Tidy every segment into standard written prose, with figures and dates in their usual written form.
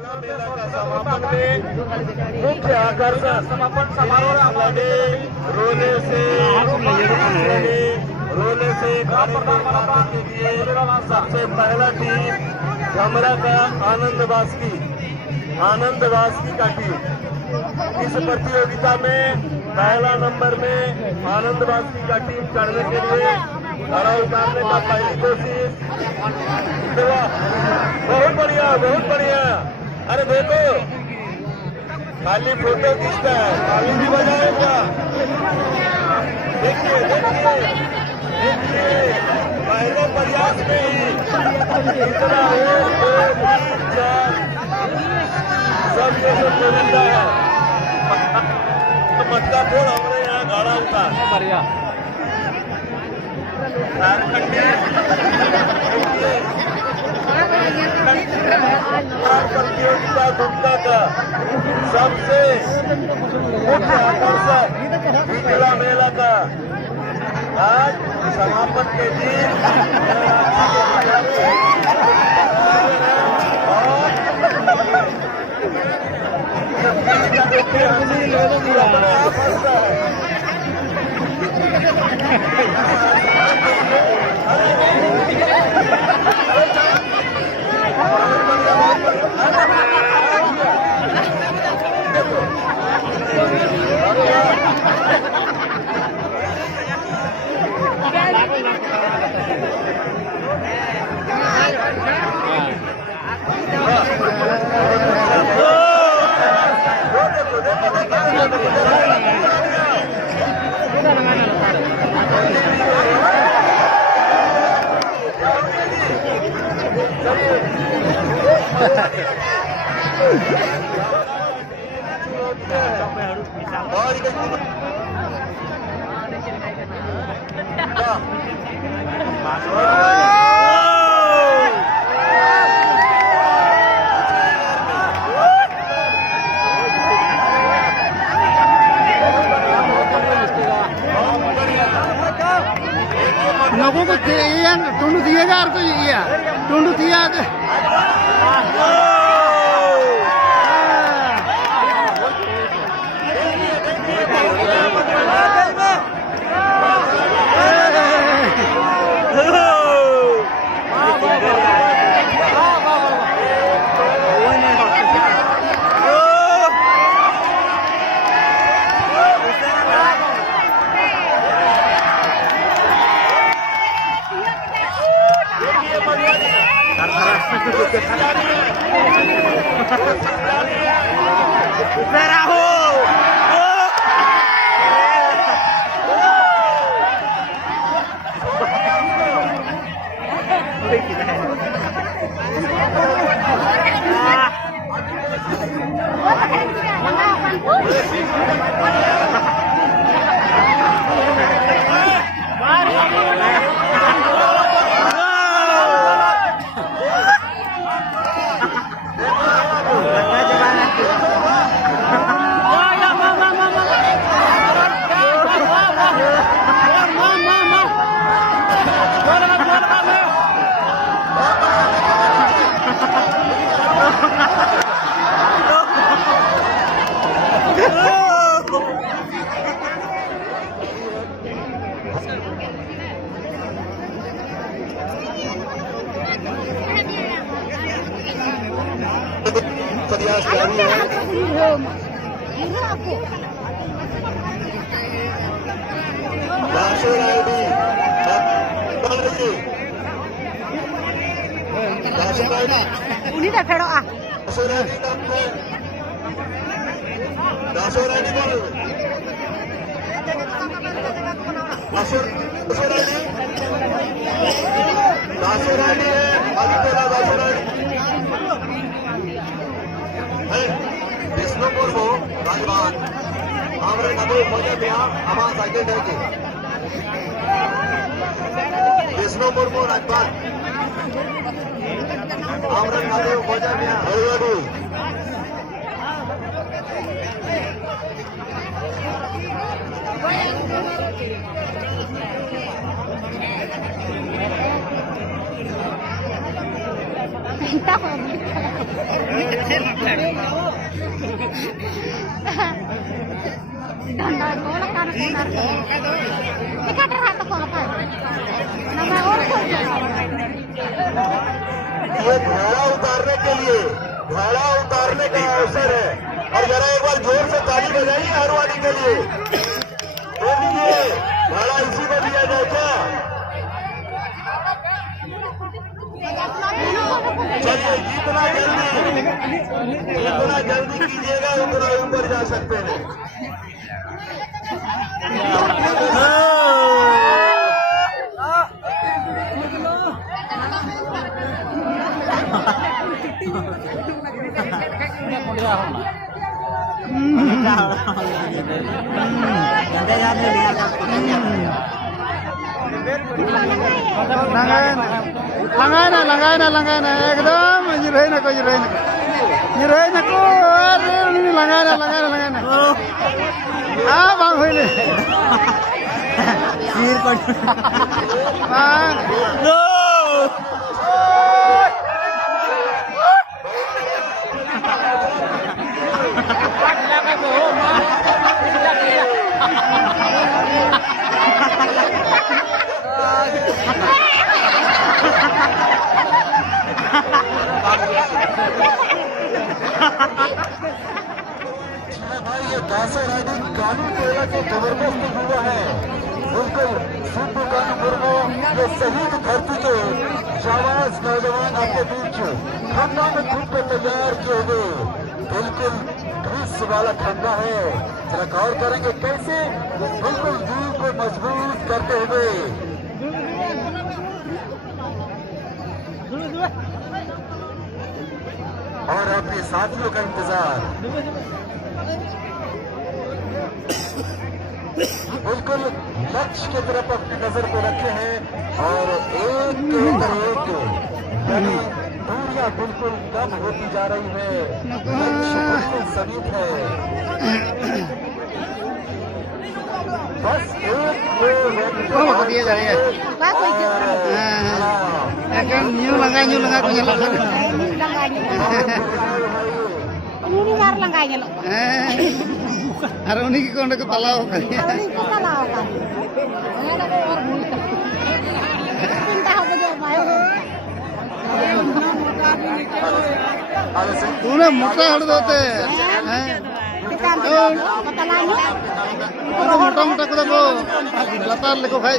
मेला का समापन में मुख्य आकर्षण समापन समारोह रोले से के लिए सबसे पहला टीम झमरा का आनंद वास्की का टीम इस प्रतियोगिता में पहला नंबर में आनंद वास्की का टीम चढ़ने के लिए घड़ा उतारने का पहली कोशिश। बहुत बढ़िया। अरे देखो खाली फोटो खींचता है, खाली भी बजाएगा। देखिए पहले प्रयास में ही इतना सब ये सब बोलता है। मटका फोड़ हमने यहाँ घड़ा उतार बढ़िया प्रतियोगिता दुर्गा का सबसे मुख्य आकर्षण हिजला मेला का आज समापन के दिन लोगों को टुंडू दिएगा और कोई टुंडू तiyag प्रयास जारी है। उन्हीं का फेड़ो आ विष्णुपुर को राजवान आमरे नदो मजे बिहार आवाज आगे देगी विष्णुपुर को राजवान आमरे नदो मजे बिहार हरियाणा Está ये घड़ा उतारने के लिए घड़ा उतारने का अवसर है और जरा एक बार जोर से ताली बजाइए हर वाली के लिए। बोलिए घड़ा इसी को दिया जाए क्या? चलिए जितना जल्दी कीजिएगा उतना ऊपर जा सकते हैं। Langain na एकदम nyerahin aku ini langain na bang hoile bang no भाई ये दासा रानी कानून केला के जबरदस्त हुआ है। बिल्कुल शुद्ध कानून ये शहीद धरती के शाबाश नौजवान आपके बीच खंडा में खुद को तैयार किए हुए बिल्कुल ग्रीस वाला खंडा है। जरा गौर करेंगे कैसे बिल्कुल दिल को मजबूत करते हुए और अपने साथियों का इंतजार बिल्कुल लक्ष्य की तरफ अपनी नजर को रखे हैं और एक के ऊपर एक यानी दूरियां बिल्कुल कम होती जा रही है। लक्ष्य बिल्कुल समीप है। बस एक dia dari ya kan nyu langga punya langga ini nyar langganya lo hari ini kita udah ketalau kan pinta apa dia mayo tuna motta hardate kita ketalanya मोटा को देखो लतार लेको भाई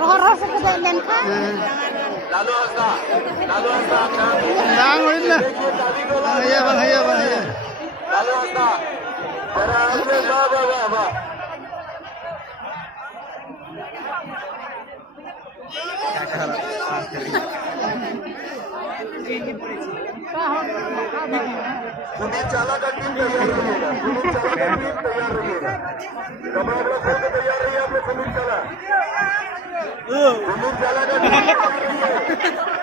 roh से के देन का लालू हंसदा नांग होइल ना भैया लालू हंसदा बराबर वाह पुनीत चाला का टीम तैयार रहिएगा। कपड़ा खोल के तैयार रहिए आप लोग। पुनीत चाला का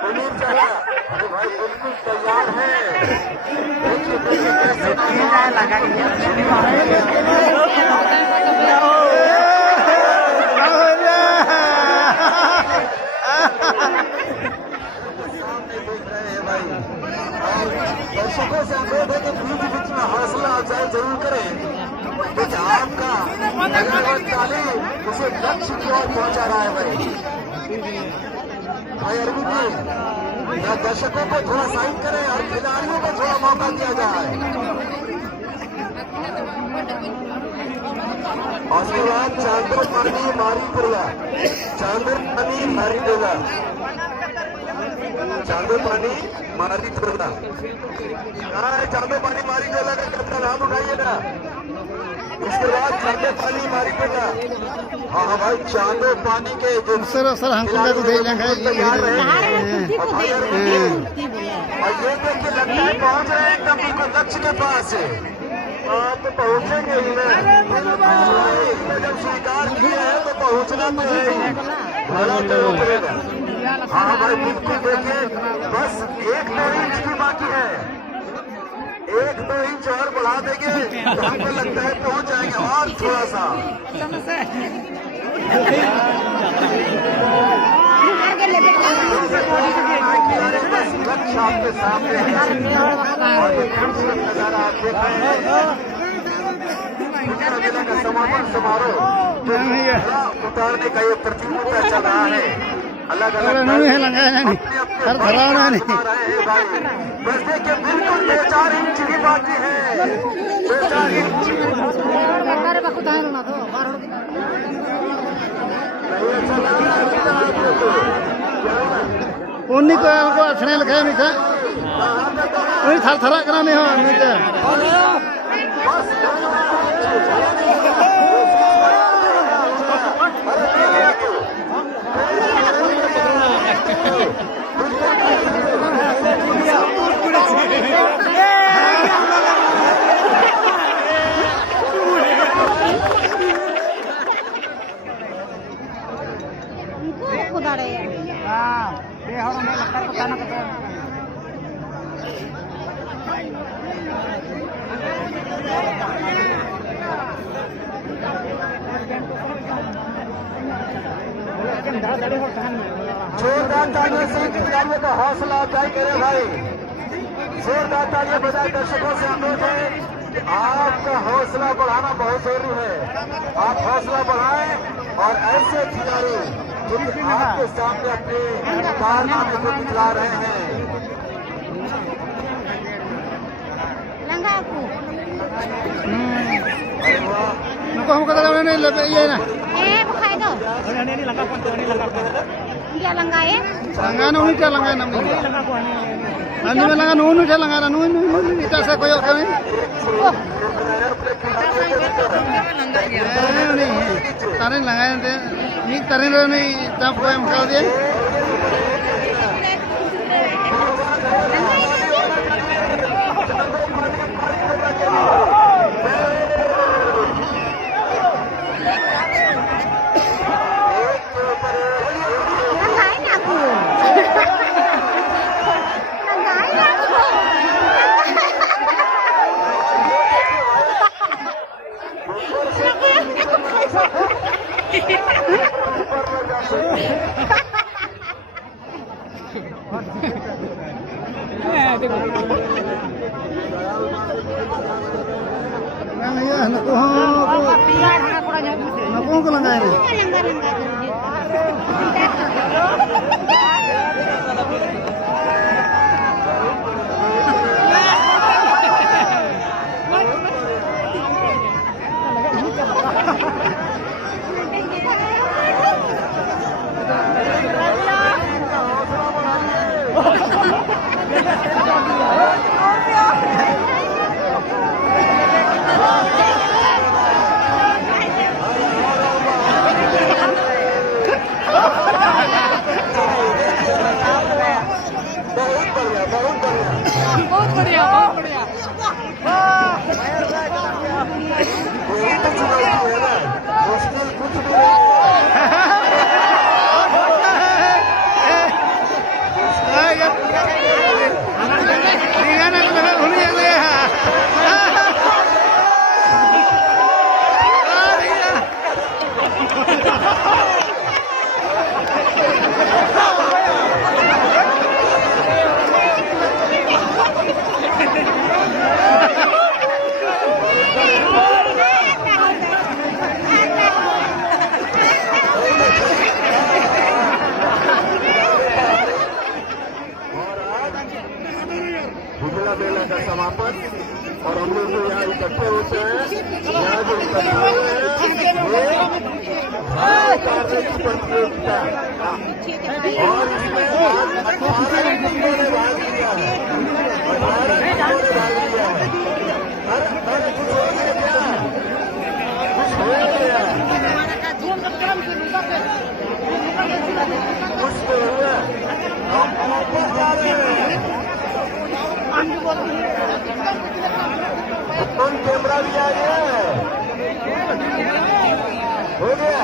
पुनीत चाला अरे भाई बिल्कुल तैयार है। दर्शकों से अनुरोध है कि बीच में हौसला अफजाई जरूर करें क्योंकि आपका ताली उसे लक्ष्य की ओर पहुंचा रहा है। भाई अरविंद जी या दर्शकों को थोड़ा साइड करें और खिलाड़ियों को थोड़ा मौका दिया जाए। और उसके बाद चांदोपानी मारी पुरला चांदोपानी मारी टोला चांदोपानी मारी टोला का सबका नाम उठाइए ना। उसके बाद चांदोपानी मारी टोला हाँ भाई चांदोपानी के जो सर हम को दे लेंगे और ये देखिए लगता है पहुंच रहे हैं एकदम बिल्कुल लक्ष्य के पास है। आप तो पहुंचेंगे ही ना। जब स्वीकार किया है तो पहुंचना तो है ही। हाँ भाई बिल्कुल देखिए बस 1-2 इंच की बाकी है। 1-2 इंच और बढ़ा देंगे तो हमको लगता है पहुंच जाएंगे और थोड़ा सा। बस लक्ष्य दृश्य आपके सामने है और ये खूबसूरत नजारा आप देख रहे हैं। हिजला मेला का समापन समारोह जो घड़ा उतारने का ये प्रतियोगिता चल रहा है। अलग अलग अपने अपने रहे हैं भाई। बस देखिए बिल्कुल 2-4 इंच ही बाकी है, 2-4 इंच। उन्हीं को अच्छे लिखे नीचे वही थर थरा करा नहीं हो नीचे जोरदार तालियों से खिलाड़ियों का हौसला अफजाई करे भाई। जोरदार तालियां बजाए दर्शकों से अनुरोध है कि आपका हौसला बढ़ाना बहुत जरूरी है। आप हौसला बढ़ाएं और ऐसे खिलाड़ी जो कि आपके सामने अपने कारनामे को दिखला रहे हैं। नको हम कदा नहीं लगे ये ना bukai do. Dia langgai. Langgai nuni cha langgai nam. Ani में लगा नून उठा लगा नून नून इतना सा कोई और नहीं तारे लगाए थे नहीं तारे नहीं तब कोई हम कर दिए नको लगाए हिजला मेला का समापन और हम लोग जो यहाँ इकट्ठे होते हैं, यहाँ जो इकट्ठे हुए हैं उतारने की प्रतियोगिता और इसमें 18 टीमों ने भाग लिया है। 18 टीमों ने भाग लिया है। अरे कुछ हो गया, कुछ हो गया, कुछ तो हुआ। हम वापस जा रहे हैं। कौन कैमरा भी आ गया है? हो गया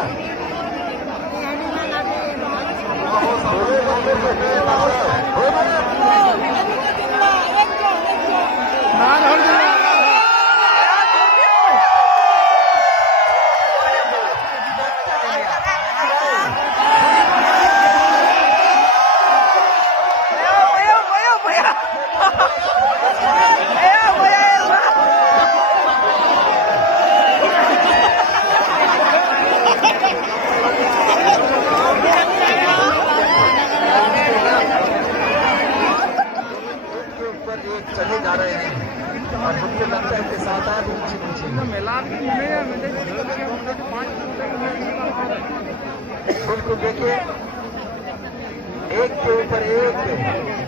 बिल्कुल देखिए, एक के ऊपर एक,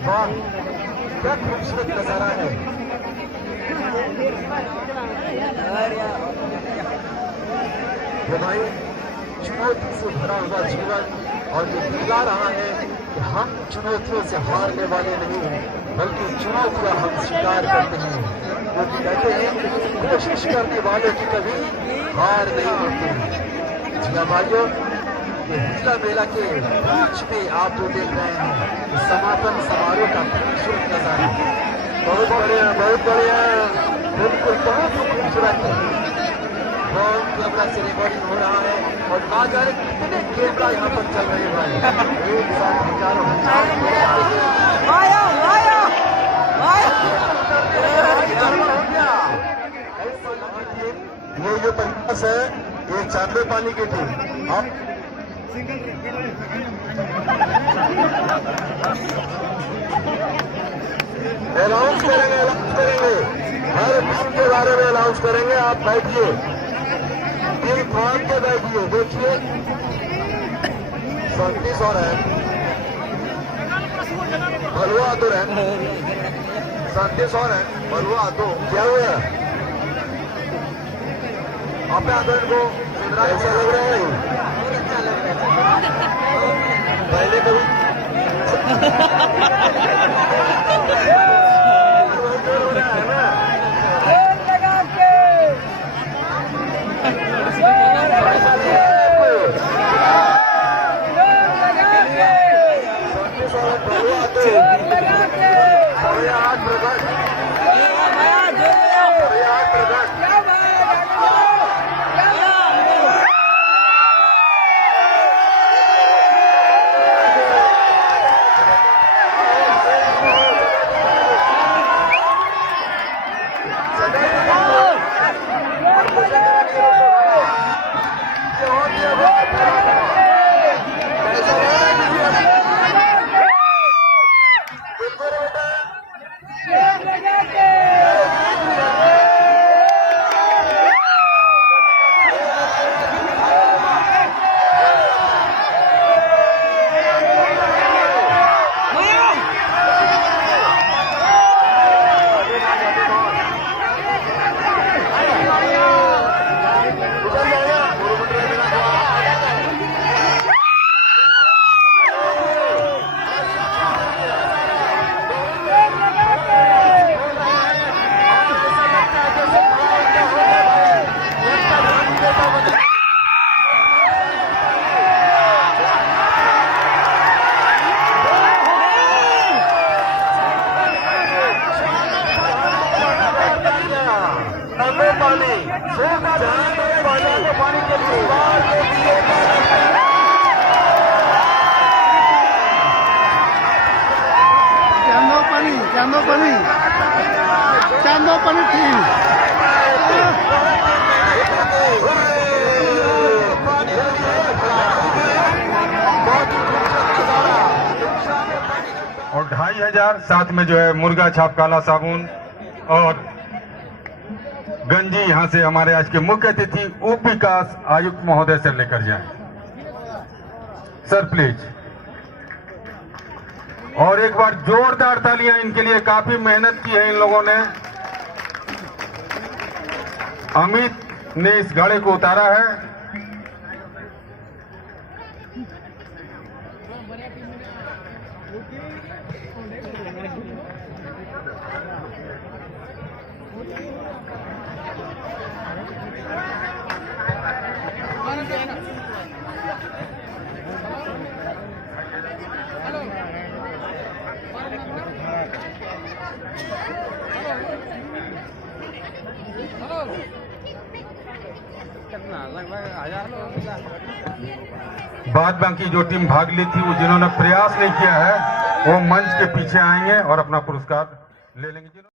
वाह क्या खूबसूरत नजारा है। ये भाई चुनौती से भरा हुआ जीवन, और ये दिखला रहा है कि हम चुनौतियों से हारने वाले नहीं हैं, बल्कि चुनौतियां हम स्वीकार करते हैं। वो कहते हैं कोशिश करने वालों की कभी हार नहीं होती। जी हाँ भाइयों, ये हिजला मेला के बीच में आप जो देख रहे हैं समापन समारोह का खूबसूरत नजारा, बहुत बढ़िया, बहुत बढ़िया, बिल्कुल बहुत खूबसूरत है। बहुत कैमरा से रिकॉर्डिंग हो रहा है, और ना जाने कितने कैमरा यहाँ पर चल रहे हैं भाई, एक साथ हजारों ये जो प्रयास है ये चांदोपानी की थी। आप अनाउंस करेंगे हर टीम के बारे में अनाउंस करेंगे। आप बैठिए, टीम खॉन के बैठिए। देखिए 37 और है बलुआ तो है, 37 और है बलुआ तो क्या हुआ आप आते इनको ऐसा लग रहा है अच्छा लग रहा है पहले कभी पानी के chandopani team. और 2500 साथ में जो है मुर्गा छाप काला साबुन और गंजी यहाँ से हमारे आज के मुख्य अतिथि उप विकास आयुक्त महोदय से लेकर जाएं। Sir please. और एक बार जोरदार तालियां इनके लिए, काफी मेहनत की है इन लोगों ने। अमित ने इस घड़े को उतारा है। बाद बाकी जो टीम भाग ली थी, वो जिन्होंने प्रयास नहीं किया है, वो मंच के पीछे आएंगे और अपना पुरस्कार ले लेंगे।